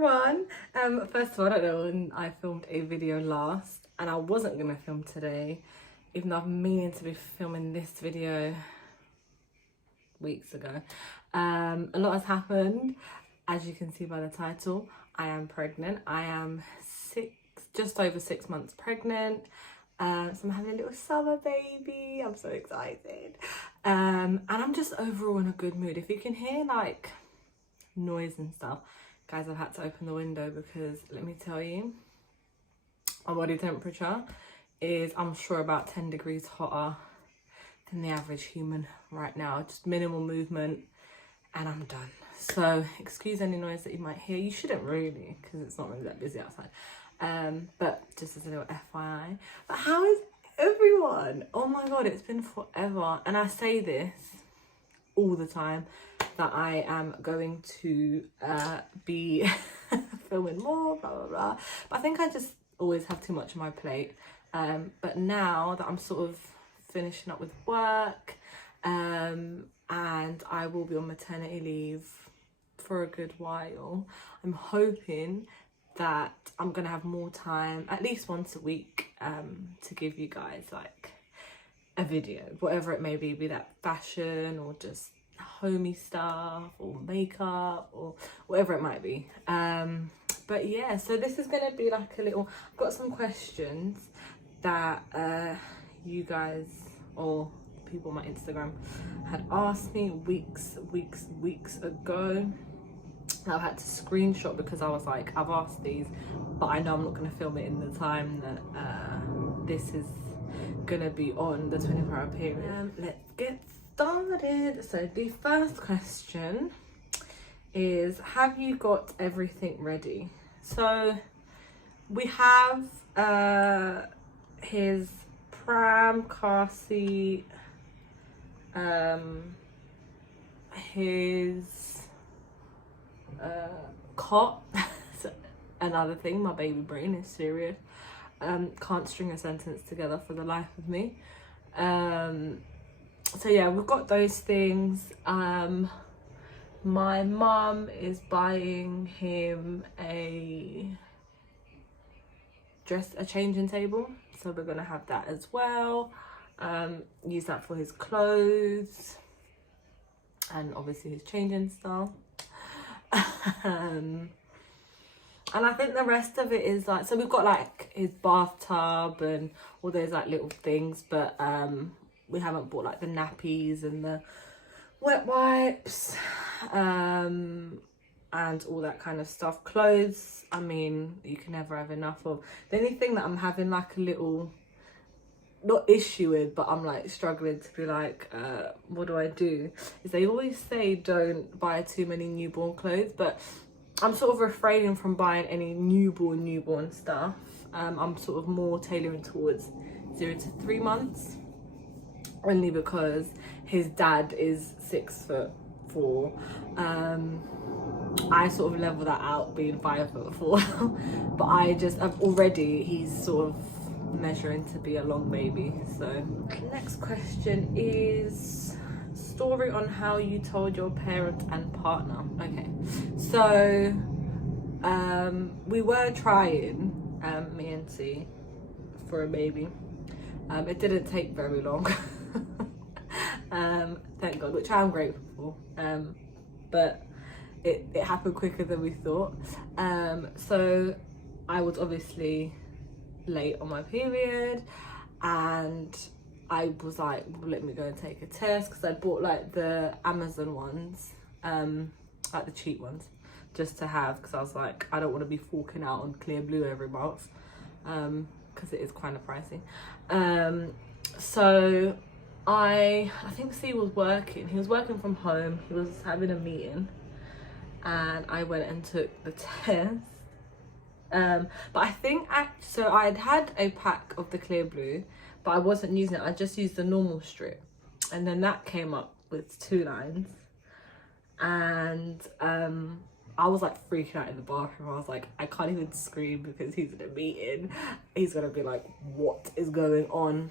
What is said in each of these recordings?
everyone. First of all, I don't know when I filmed a video last, and I wasn't gonna film today, even though I've been meaning to be filming this video weeks ago. A lot has happened, as you can see by the title. I am pregnant. I am just over 6 months pregnant. So I'm having a little summer baby. I'm so excited. And I'm just overall in a good mood. If you can hear like noise and stuff, guys, I've had to open the window because let me tell you, my body temperature is, I'm sure, about 10 degrees hotter than the average human right now. Just minimal movement and I'm done. So excuse any noise that you might hear. You shouldn't really, because it's not really that busy outside. But just as a little FYI. But how is everyone? Oh my god, it's been forever. And I say this all the time, that I am going to be filming more, blah blah blah. But I think I just always have too much on my plate. But now that I'm sort of finishing up with work, and I will be on maternity leave for a good while, I'm hoping that I'm gonna have more time, at least once a week, to give you guys like a video, whatever it may be that fashion or just homey stuff or makeup or whatever it might be. But yeah, so this is gonna be like a little, I've got some questions that you guys or people on my Instagram had asked me weeks ago. I've had to screenshot because I was like, I've asked these, but I know I'm not going to film it in the time that this is going to be on the 24-hour period. Let's get started. So the first question is, have you got everything ready? So we have his pram, car seat, his cot. Another thing, my baby brain is serious. Can't string a sentence together for the life of me. So yeah, we've got those things. My mum is buying him a changing table, so we're gonna have that as well. Use that for his clothes and obviously his changing style. And I think the rest of it is like, so we've got like his bathtub and all those like little things, but we haven't bought like the nappies and the wet wipes and all that kind of stuff. Clothes, I mean, you can never have enough of. The only thing that I'm having like a little, not issue with, but I'm like struggling to be like, what do I do, is they always say don't buy too many newborn clothes, but I'm sort of refraining from buying any newborn stuff. I'm sort of more tailoring towards 0 to 3 months, only because his dad is 6'4". I sort of level that out being 5'4", but he's sort of measuring to be a long baby. So next question is story on how you told your parents and partner. Okay, so we were trying, me and C, for a baby. It didn't take very long. Thank God, which I'm grateful for. But it happened quicker than we thought. So I was obviously late on my period, and I was like, well, let me go and take a test, because I bought like the Amazon ones, like the cheap ones, just to have, because I was like, I don't want to be forking out on Clear Blue every month, because it is kind of pricey. So I think C was working. He was working from home. He was having a meeting, and I went and took the test. But I think so I had a pack of the Clear Blue, but I wasn't using it. I just used the normal strip, and then that came up with 2 lines, and I was like freaking out in the bathroom. I was like, I can't even scream because he's in a meeting. He's gonna be like, what is going on?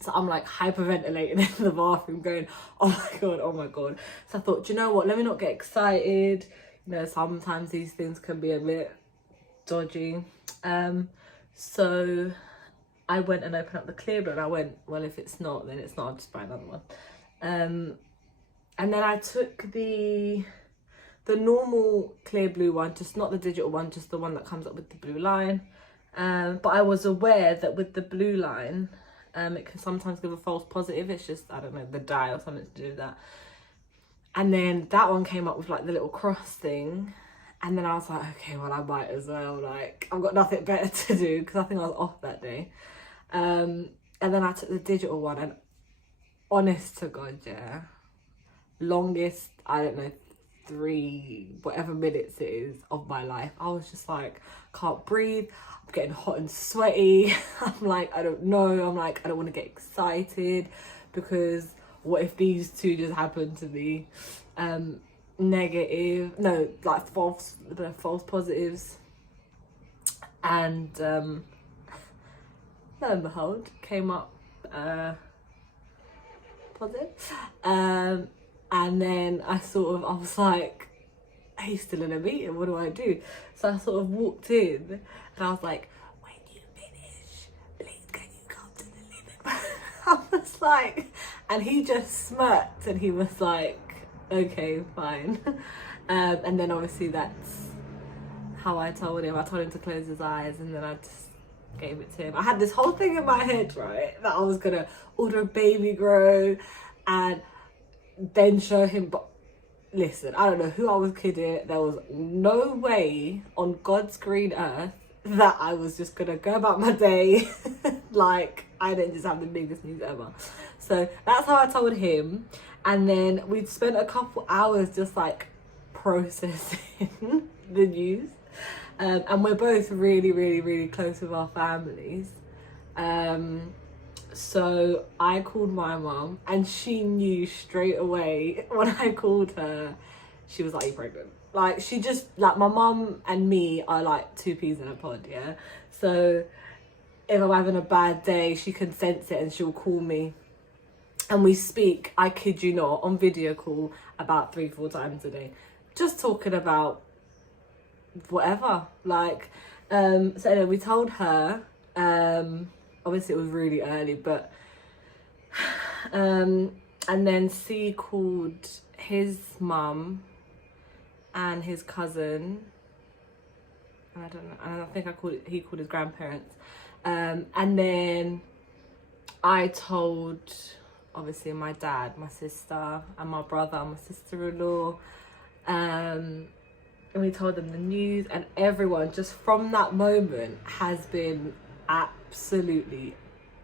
So I'm like hyperventilating in the bathroom going, oh my god. So I thought, do you know what, let me not get excited, you know, sometimes these things can be a bit dodgy. So I went and opened up the clear blue, and I went, well, if it's not, then it's not, I'll just buy another one. And then I took the normal clear blue one, just not the digital one, just the one that comes up with the blue line. But I was aware that with the blue line, it can sometimes give a false positive. It's just, I don't know, the dye or something to do with that. And then that one came up with like the little cross thing. And then I was like, okay, well, I might as well. Like, I've got nothing better to do, because I think I was off that day. And then I took the digital one, and honest to God, yeah, longest, I don't know, 3 whatever minutes it is of my life, I was just like, can't breathe, I'm getting hot and sweaty. I'm like, I don't know, I'm like, I don't want to get excited, because what if these two just happen to be negative, no, like false positives. And lo and behold, came up positive. And then I was like, he's still in a meeting, what do I do? So I sort of walked in, and I was like, when you finish, please can you come to the living room? I was like, and he just smirked, and he was like, okay, fine. And then obviously that's how I told him to close his eyes, and then I just gave it to him. I had this whole thing in my head, right, that I was gonna order a baby grow and then show him, but listen, I don't know who I was kidding. There was no way on God's green earth that I was just gonna go about my day like I didn't just have the biggest news ever. So that's how I told him. And then we'd spent a couple hours just like processing the news. And we're both really, really, really close with our families. So I called my mum, and she knew straight away when I called her. She was like, you're pregnant. Like, she just, like, my mum and me are like 2 peas in a pod, yeah? So if I'm having a bad day, she can sense it, and she'll call me. And we speak, I kid you not, on video call about 3-4 times a day. Just talking about whatever. Like, so anyway, we told her, obviously it was really early, but and then C called his mum and his cousin, and I don't know, and I think he called his grandparents, and then I told obviously my dad, my sister, and my brother, my sister-in-law, and we told them the news, and everyone just from that moment has been absolutely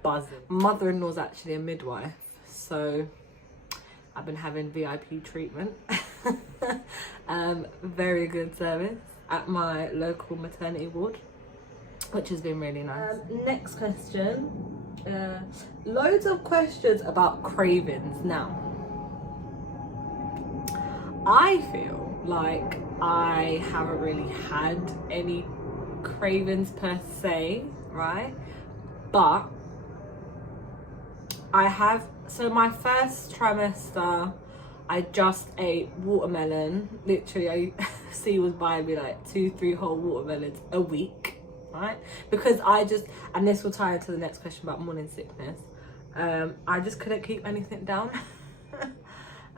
buzzing. Mother-in-law's actually a midwife, so I've been having VIP treatment. Very good service at my local maternity ward, which has been really nice. Next question. Loads of questions about cravings. Now, I feel like I haven't really had any cravings per se, right? But I have, so my first trimester, I just ate watermelon. Literally, C was buying me like 2-3 whole watermelons a week, right? Because I just, and this will tie into the next question about morning sickness, I just couldn't keep anything down.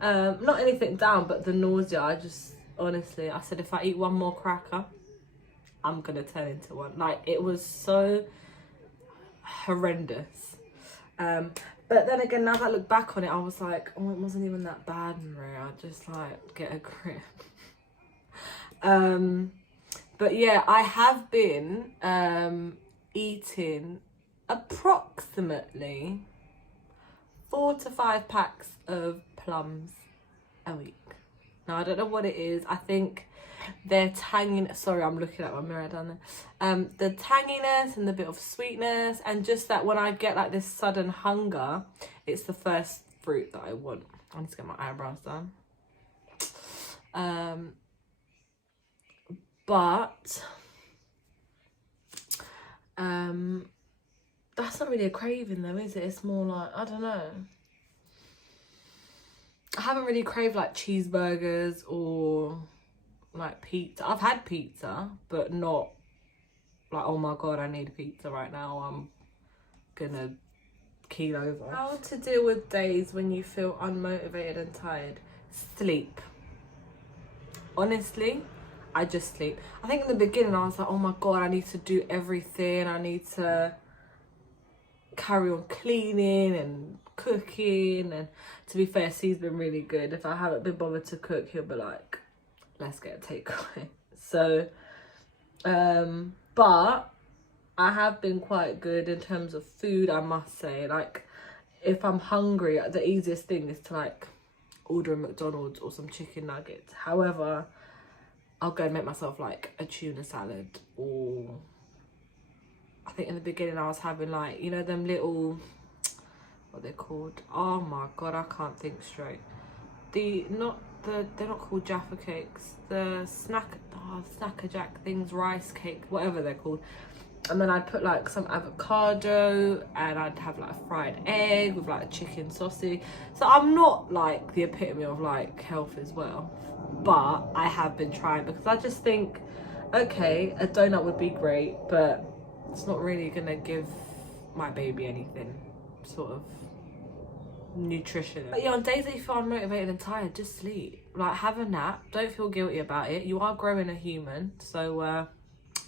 Not anything down, but the nausea, I just, honestly, I said if I eat one more cracker, I'm gonna turn into one. Like, it was so horrendous. But then again, now that I look back on it, I was like, oh, it wasn't even that bad, Maria. I just like get a grip. But yeah, I have been eating approximately 4 to 5 packs of plums a week. Now, I don't know what it is. I think they're tangy. Sorry, I'm looking at my mirror down there. The tanginess and the bit of sweetness, and just that when I get like this sudden hunger, it's the first fruit that I want. I need to get my eyebrows done. But that's not really a craving though, is it? It's more like, I don't know. I haven't really craved like cheeseburgers or like pizza. I've had pizza, but not like, oh my god, I need pizza right now, I'm gonna keel over. How to deal with days when you feel unmotivated and tired? Sleep. Honestly, I just sleep. I think in the beginning I was like, oh my god, I need to do everything. I need to carry on cleaning and cooking. And to be fair, C's been really good. If I haven't been bothered to cook, he'll be like, let's get a takeaway. So, but I have been quite good in terms of food, I must say. Like, if I'm hungry, the easiest thing is to like order a McDonald's or some chicken nuggets. However, I'll go and make myself like a tuna salad, or I think in the beginning I was having like, you know, them little, what they're called? Oh my god, I can't think straight. They're not called Jaffa cakes. The Snacker Jack things, rice cake, whatever they're called. And then I'd put like some avocado, and I'd have like a fried egg with like a chicken sausage. So I'm not like the epitome of like health as well, but I have been trying, because I just think, okay, a donut would be great, but it's not really gonna give my baby anything sort of nutrition. But yeah, on days that you feel unmotivated and tired, just sleep. Like, have a nap. Don't feel guilty about it. You are growing a human, so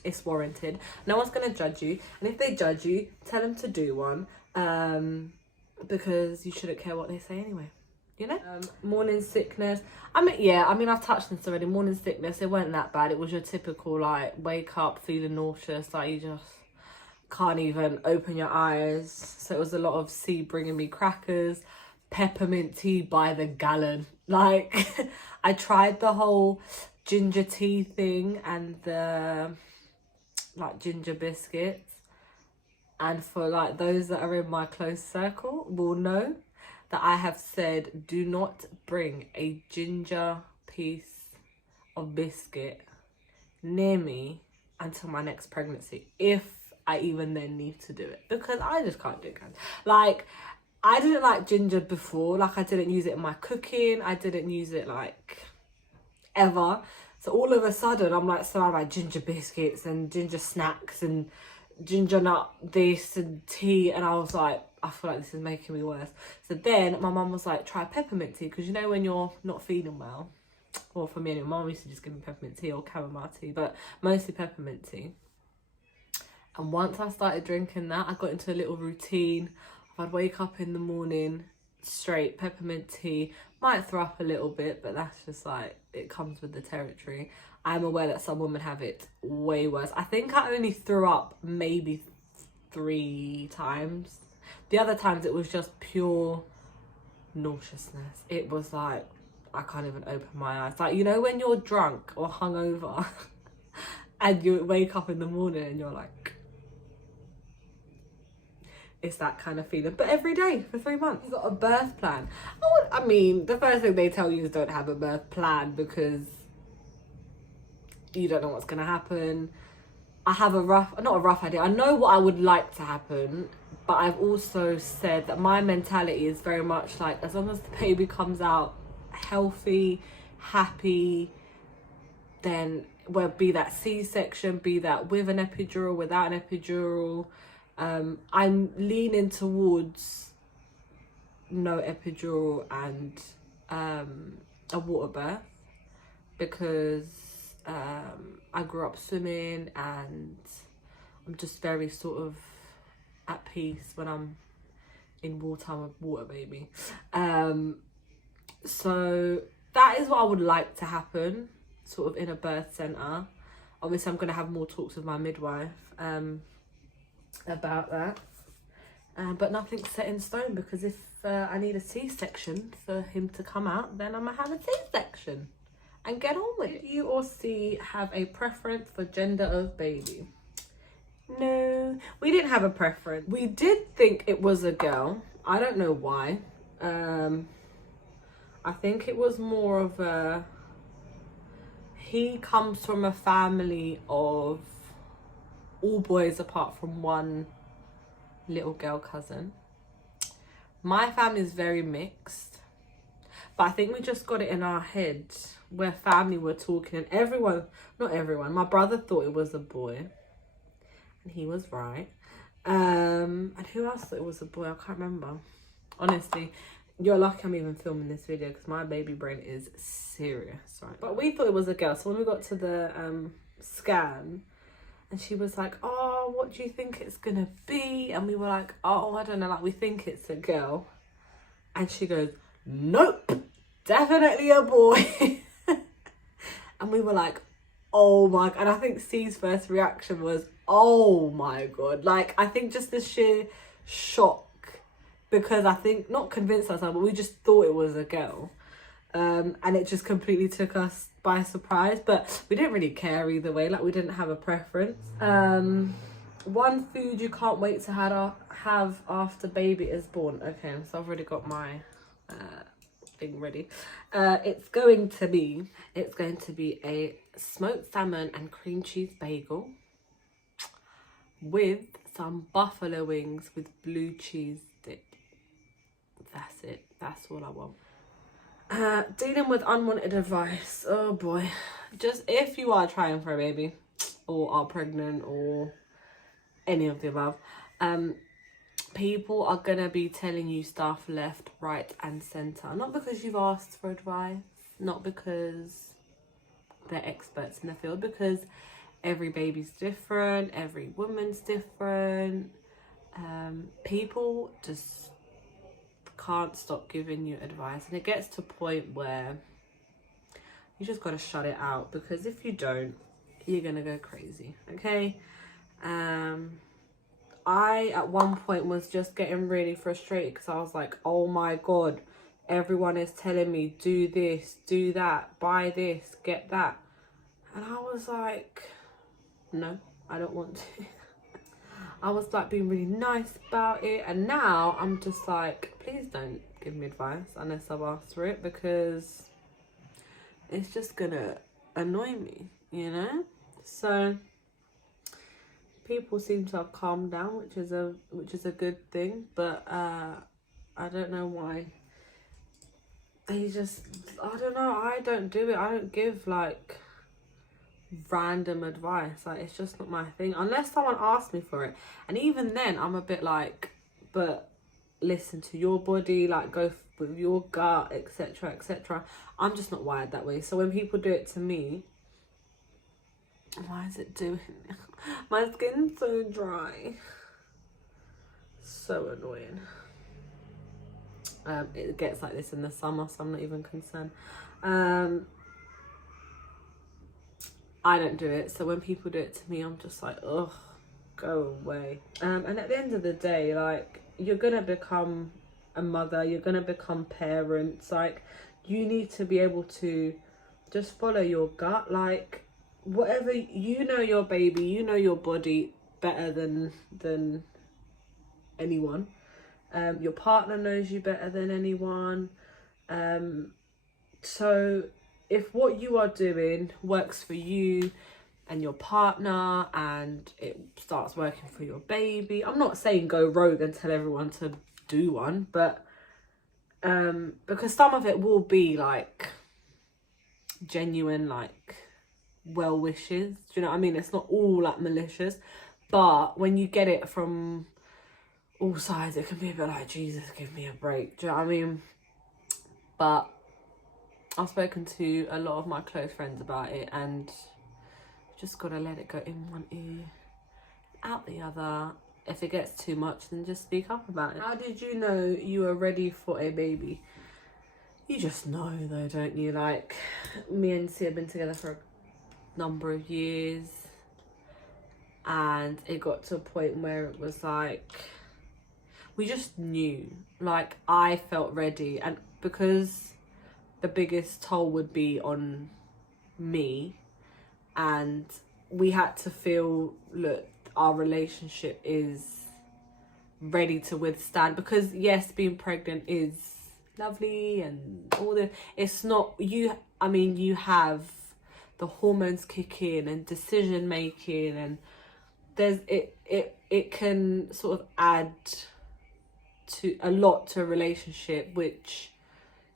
it's warranted. No one's gonna judge you, and if they judge you, tell them to do one, because you shouldn't care what they say anyway, you know. Morning sickness, I mean I've touched this already. Morning sickness, it weren't that bad. It was your typical like wake up feeling nauseous, like you just can't even open your eyes. So it was a lot of C bringing me crackers, peppermint tea by the gallon. Like, I tried the whole ginger tea thing and the like ginger biscuits, and for like those that are in my close circle will know that I have said, do not bring a ginger piece of biscuit near me until my next pregnancy, if I even then need to do it, because I just can't do it. Like, I didn't like ginger before. Like, I didn't use it in my cooking. I didn't use it like ever. So all of a sudden, I'm like surrounded by ginger biscuits and ginger snacks and ginger nut this and tea. And I was like, I feel like this is making me worse. So then my mum was like, try peppermint tea. Because you know when you're not feeling well, well, for me, my mum used to just give me peppermint tea or chamomile tea, but mostly peppermint tea. And once I started drinking that, I got into a little routine. I'd wake up in the morning, straight peppermint tea. Might throw up a little bit, but that's just like, it comes with the territory. I'm aware that some women have it way worse. I think I only threw up maybe 3 times. The other times it was just pure nauseousness. It was like, I can't even open my eyes. Like, you know when you're drunk or hungover and you wake up in the morning and you're like, it's that kind of feeling. But every day for 3 months. You've got a birth plan. I mean, the first thing they tell you is don't have a birth plan, because you don't know what's going to happen. I have not a rough idea. I know what I would like to happen, but I've also said that my mentality is very much like, as long as the baby comes out healthy, happy, then be that C-section, be that with an epidural, without an epidural. I'm leaning towards no epidural and a water birth, because I grew up swimming and I'm just very sort of at peace when I'm in water. I'm a water baby. So that is what I would like to happen, sort of in a birth centre. Obviously I'm going to have more talks with my midwife about that, but nothing's set in stone, because if I need a C-section for him to come out, then I'm gonna have a C-section and get on with it. Do you or C have a preference for gender of baby? No, we didn't have a preference. We did think it was a girl. I don't know why. I think it was more of a, he comes from a family of all boys apart from one little girl cousin. My family is very mixed, But I think we just got it in our head where family were talking and everyone, not everyone, my brother thought it was a boy. And he was right. And who else thought it was a boy? I can't remember. Honestly, you're lucky I'm even filming this video because my baby brain is serious, right? But we thought it was a girl. So when we got to the scan, and she was like, oh, what do you think it's gonna be? And we were like, oh, I don't know, like we think it's a girl. And she goes, nope, definitely a boy. And we were like, oh my God. And I think C's first reaction was, oh my God. Like, I think just the sheer shock, because I think, not convinced ourselves, but we just thought it was a girl. And it just completely took us by surprise, but we didn't really care either way. Like, we didn't have a preference. One food you can't wait to have after baby is born. Okay, so I've already got my thing ready. It's going to be a smoked salmon and cream cheese bagel with some buffalo wings with blue cheese dip. That's it. That's all I want. Dealing with unwanted advice. Oh boy. Just if you are trying for a baby or are pregnant or any of the above, people are gonna be telling you stuff left, right and centre. Not because you've asked for advice, not because they're experts in the field, because every baby's different, every woman's different. People just can't stop giving you advice, and it gets to a point where you just got to shut it out, because if you don't, you're gonna go crazy. Okay. I at one point was just getting really frustrated because I was like, oh my God, everyone is telling me do this, do that, buy this, get that, and I was like, no, I don't want to. I was like being really nice about it, and now I'm just like, please don't give me advice unless I've asked for it, because it's just gonna annoy me, you know? So people seem to have calmed down, which is a good thing, but I don't know why they just, I don't know, I don't do it. I don't give like random advice. Like, it's just not my thing unless someone asks me for it, and even then I'm a bit like, but listen to your body, like go with your gut, etc, etc. I'm just not wired that way. So when people do it to me, why is it doing my skin's so dry, so annoying. It gets like this in the summer, so I'm not even concerned. I don't do it, so when people do it to me, I'm just like, ugh, go away. And at the end of the day, like, you're gonna become a mother, you're gonna become parents, like, you need to be able to just follow your gut. Like, whatever, you know your baby, you know your body better than anyone. Your partner knows you better than anyone. So if what you are doing works for you and your partner, and it starts working for your baby, I'm not saying go rogue and tell everyone to do one, but because some of it will be like genuine, like well wishes, do you know what I mean? It's not all like malicious, but when you get it from all sides, it can be a bit like, Jesus, give me a break, do you know what I mean? But I've spoken to a lot of my close friends about it, and just gotta let it go in one ear, out the other. If it gets too much, then just speak up about it. How did you know you were ready for a baby? You just know though, don't you? Like, me and C have been together for a number of years, and it got to a point where it was like, we just knew. Like, I felt ready, and because the biggest toll would be on me, and we had to feel, look, our relationship is ready to withstand, because yes, being pregnant is lovely and all the, it's not, you, I mean, you have the hormones kick in and decision making, and there's it can sort of add to a lot to a relationship, which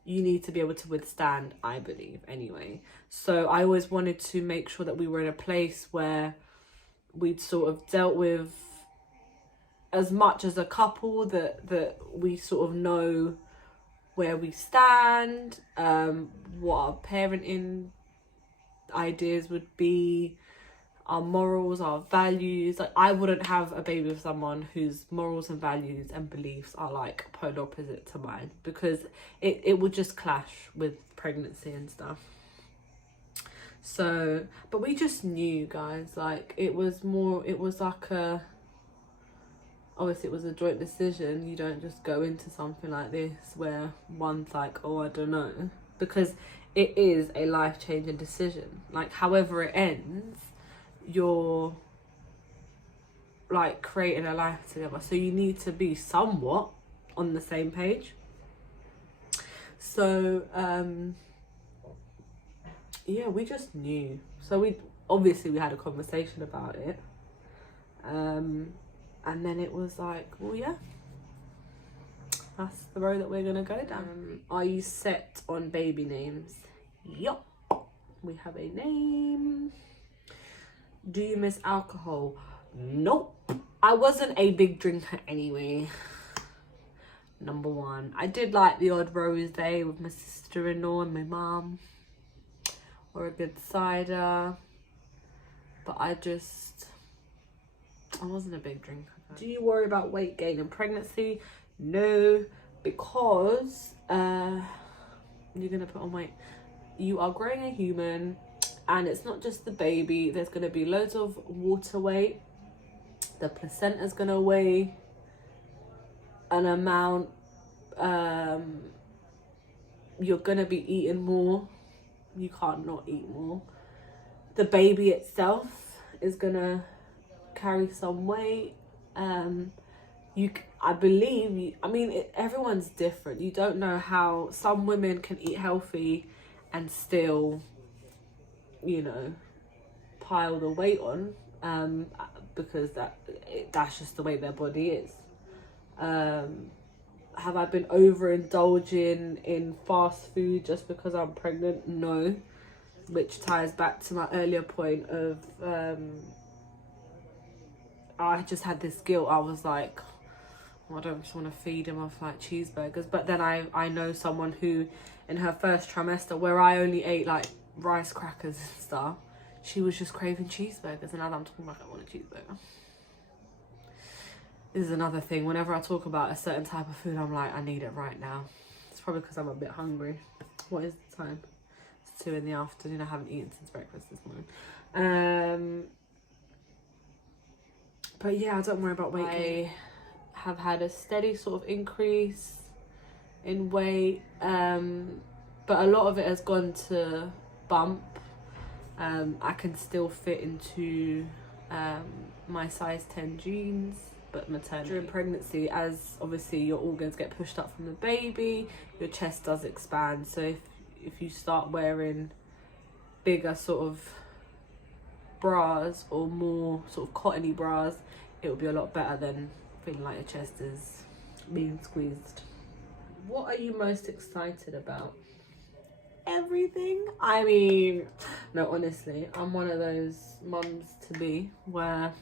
you need to be able to withstand, I believe, anyway. So I always wanted to make sure that we were in a place where we'd sort of dealt with as much as a couple, that we sort of know where we stand, what our parenting ideas would be, our morals, our values. Like, I wouldn't have a baby with someone whose morals and values and beliefs are like polar opposite to mine, because it would just clash with pregnancy and stuff. So, but we just knew, guys, like it was like obviously it was a joint decision. You don't just go into something like this where one's like, oh, I don't know, because it is a life-changing decision. Like, however it ends, you're like creating a life together, so you need to be somewhat on the same page. So yeah, we just knew. So we had a conversation about it, and then it was like, well, yeah, that's the road that we're gonna go down. Are you set on baby names? Yup, we have a name. Do you miss alcohol? Nope. I wasn't a big drinker anyway. Number one. I did like the odd rose day with my sister-in-law and my mum, or a good cider, but I wasn't a big drinker. Do you worry about weight gain in pregnancy? No, because you're gonna put on weight. You are growing a human, and it's not just the baby. There's gonna be loads of water weight. The placenta's gonna weigh an amount. You're gonna be eating more. You can't not eat more. The baby itself is gonna carry some weight. Everyone's different. You don't know how some women can eat healthy and still, pile the weight on, because that's just the way their body is. Have I been overindulging in fast food just because I'm pregnant? No, which ties back to my earlier point of I just had this guilt. I was like, I don't just want to feed him off like cheeseburgers. But then I know someone who, in her first trimester, where I only ate like rice crackers and stuff, she was just craving cheeseburgers, and now that I'm talking about, I want a cheeseburger. This is another thing. Whenever I talk about a certain type of food, I'm like, I need it right now. It's probably because I'm a bit hungry. What is the time? It's 2 in the afternoon. I haven't eaten since breakfast this morning. But yeah, I don't worry about weight gain. I have had a steady sort of increase in weight, but a lot of it has gone to bump. I can still fit into my size 10 jeans, but maternity. During pregnancy, as obviously your organs get pushed up from the baby, your chest does expand. So if you start wearing bigger sort of bras or more sort of cottony bras, it will be a lot better than feeling like your chest is being squeezed. What are you most excited about? Everything. I mean, no, honestly, I'm one of those mums to be where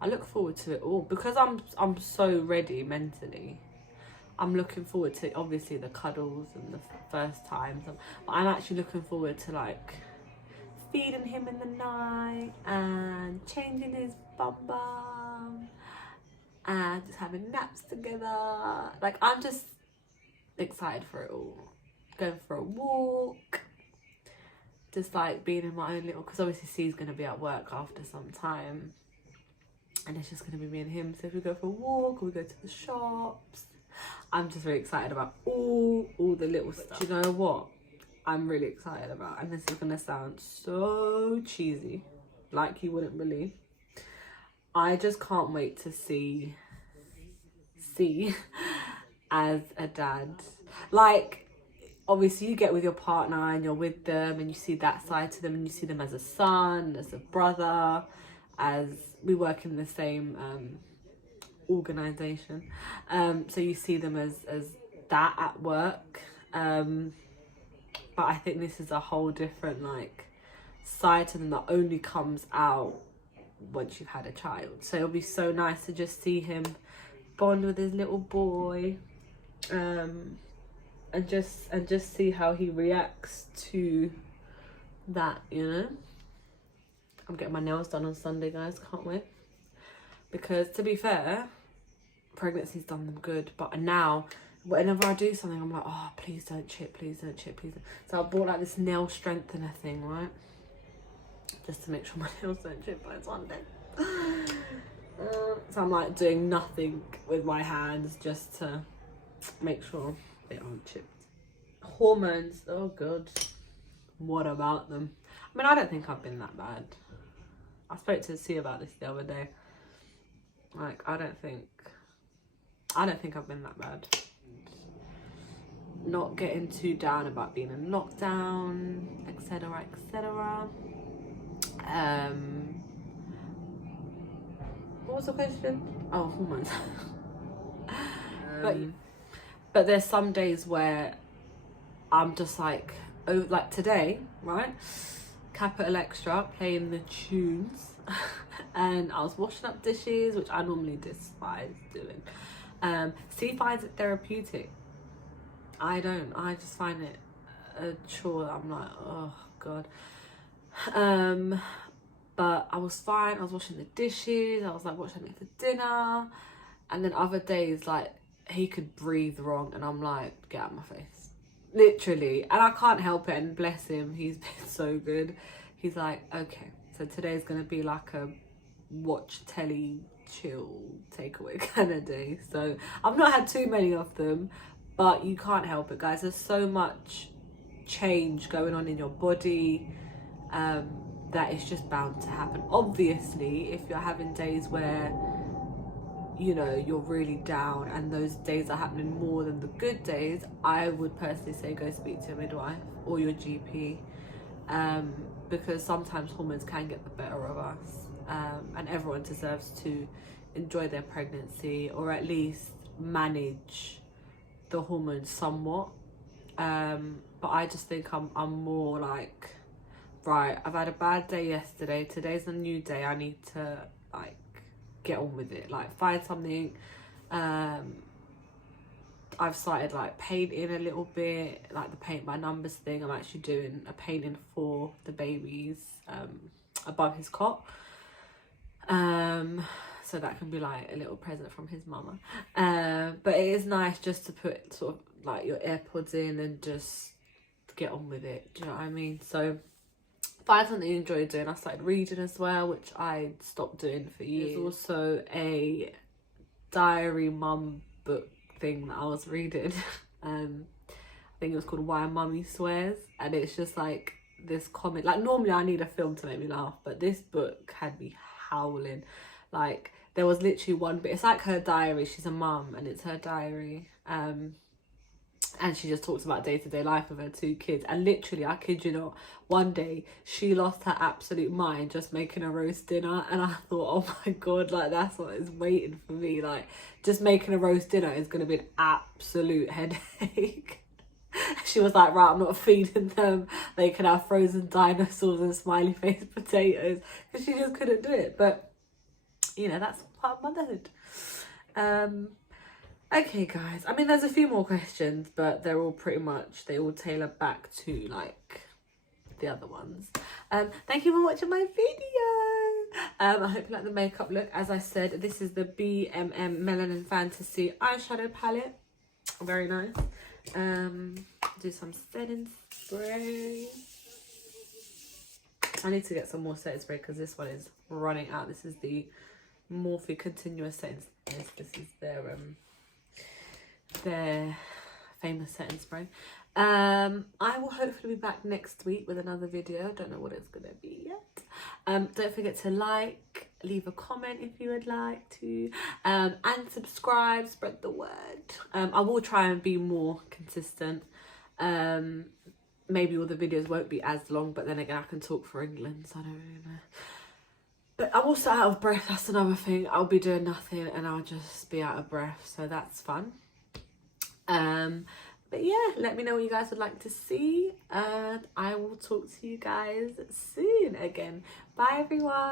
I look forward to it all, because I'm so ready mentally. I'm looking forward to obviously the cuddles and the first times, but I'm actually looking forward to like feeding him in the night and changing his bum and just having naps together. Like, I'm just excited for it all. Going for a walk, just like being in my own little, because obviously C's going to be at work after some time, and it's just going to be me and him. So if we go for a walk or we go to the shops, I'm just very excited about all the little stuff. Do you know what I'm really excited about? And this is going to sound so cheesy, like you wouldn't believe. I just can't wait to see C as a dad. Like, obviously you get with your partner and you're with them and you see that side to them, and you see them as a son, as a brother, as we work in the same organisation. So you see them as that at work, But I think this is a whole different like side to them that only comes out once you've had a child. So it'll be so nice to just see him bond with his little boy, and just see how he reacts to that, you know. I'm getting my nails done on Sunday, guys, can't wait. Because to be fair, pregnancy's done them good, but now whenever I do something, I'm like, oh, please don't chip, please don't chip, please don't. So I bought like this nail strengthener thing, right, just to make sure my nails don't chip by Sunday. So I'm like doing nothing with my hands just to make sure they aren't chipped. Hormones, oh god, what about them? I mean, I don't think I've been that bad. I spoke to C about this the other day. Like, I don't think I've been that bad. Not getting too down about being in lockdown, etc, etc. What was the question? Oh, hormones. But there's some days where I'm just like, oh, like today, right? Capital Extra playing the tunes, and I was washing up dishes, which I normally despise doing. C finds it therapeutic. I don't. I just find it a chore. I'm like, oh god. But I was fine. I was washing the dishes. I was like, what should I make for dinner? And then other days, like, he could breathe wrong, and I'm like, get out of my face. Literally. And I can't help it, and bless him, he's been so good. He's like, okay, so today's gonna be like a watch telly chill takeaway kind of day. So I've not had too many of them, but you can't help it, guys. There's so much change going on in your body, that it's just bound to happen. Obviously, if you're having days where, you know, you're really down and those days are happening more than the good days, I would personally say go speak to a midwife or your GP, because sometimes hormones can get the better of us, and everyone deserves to enjoy their pregnancy, or at least manage the hormones somewhat. But I just think I'm more like, right, I've had a bad day yesterday, today's a new day, I need to like get on with it, like find something. I've started like painting a little bit, like the paint by numbers thing. I'm actually doing a painting for the babies above his cot, so that can be like a little present from his mama. But it is nice just to put sort of like your AirPods in and just get on with it, do you know what I mean? So find something you enjoy doing. I started reading as well, which I stopped doing for years. There's also a diary mum book thing that I was reading. I think it was called Why Mummy Swears, and it's just like this comic. Like, normally I need a film to make me laugh, but this book had me howling. Like, there was literally one bit, it's like her diary. She's a mum and it's her diary, and she just talks about day-to-day life of her 2 kids. And literally, I kid you not, one day she lost her absolute mind just making a roast dinner, and I thought, oh my god, like that's what is waiting for me. Like, just making a roast dinner is going to be an absolute headache. She was like, right, I'm not feeding them, they can have frozen dinosaurs and smiley face potatoes, because she just couldn't do it. But you know, that's part of motherhood. Okay, guys, I mean, there's a few more questions, but they're all pretty much, they all tailor back to like the other ones. Thank you for watching my video. I hope you like the makeup look. As I said, this is the BMM Melanin Fantasy eyeshadow palette. Very nice. Do some setting spray. I need to get some more setting spray because this one is running out. This is the Morphe Continuous Setting Spray. This is their famous setting spray. I will hopefully be back next week with another video. Don't know what it's gonna be yet. Don't forget to like, leave a comment if you would like to, and subscribe, spread the word. I will try and be more consistent. Maybe all the videos won't be as long, but then again, I can talk for England, so I don't really know. But I'm also out of breath, that's another thing. I'll be doing nothing and I'll just be out of breath, so that's fun. But yeah, let me know what you guys would like to see, and I will talk to you guys soon again. Bye everyone.